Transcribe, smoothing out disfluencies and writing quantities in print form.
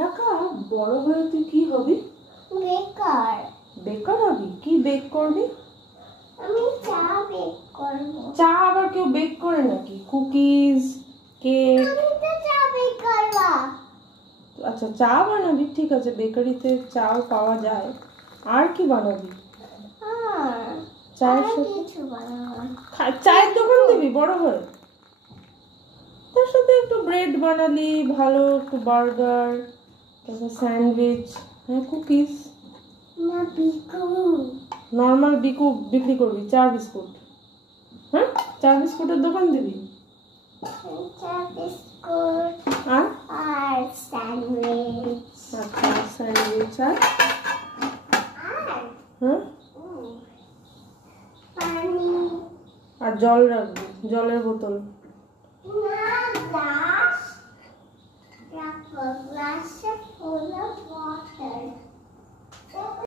রাখা। বড় হয়ে তুই কি হবি? বেকার। বেকার হবি? কি বেক করবি? আমি চা বেক করব। চা আবার কেউ বেক করে নাকি? Cookies, cake? আমি তো চা বেক করব। আচ্ছা, চা বানাবি, ঠিক আছে, বেকারিতে চাও পাওয়া যায়। আর কি বানাবি? চায়ের সাথে কিছু বানাবো। চায়ের দোকান দিবি বড় হয়ে? তার সাথে একটু ব্রেড বানালি, ভালো একটু বার্গার, তারপর স্যান্ডউইচ, হ্যাঁ কুকিজ। না বিকু। নর্মাল বিক্রি করবি, চা বিস্কুট। হ্যাঁ, চা বিস্কুটের দোকান দিবি। চা বিস্কুট আর স্যান্ডউইচ। আচ্ছা, স্যান্ডউইচ আর হ্যাঁ পানি আর জল রাখবি, জলের বোতল।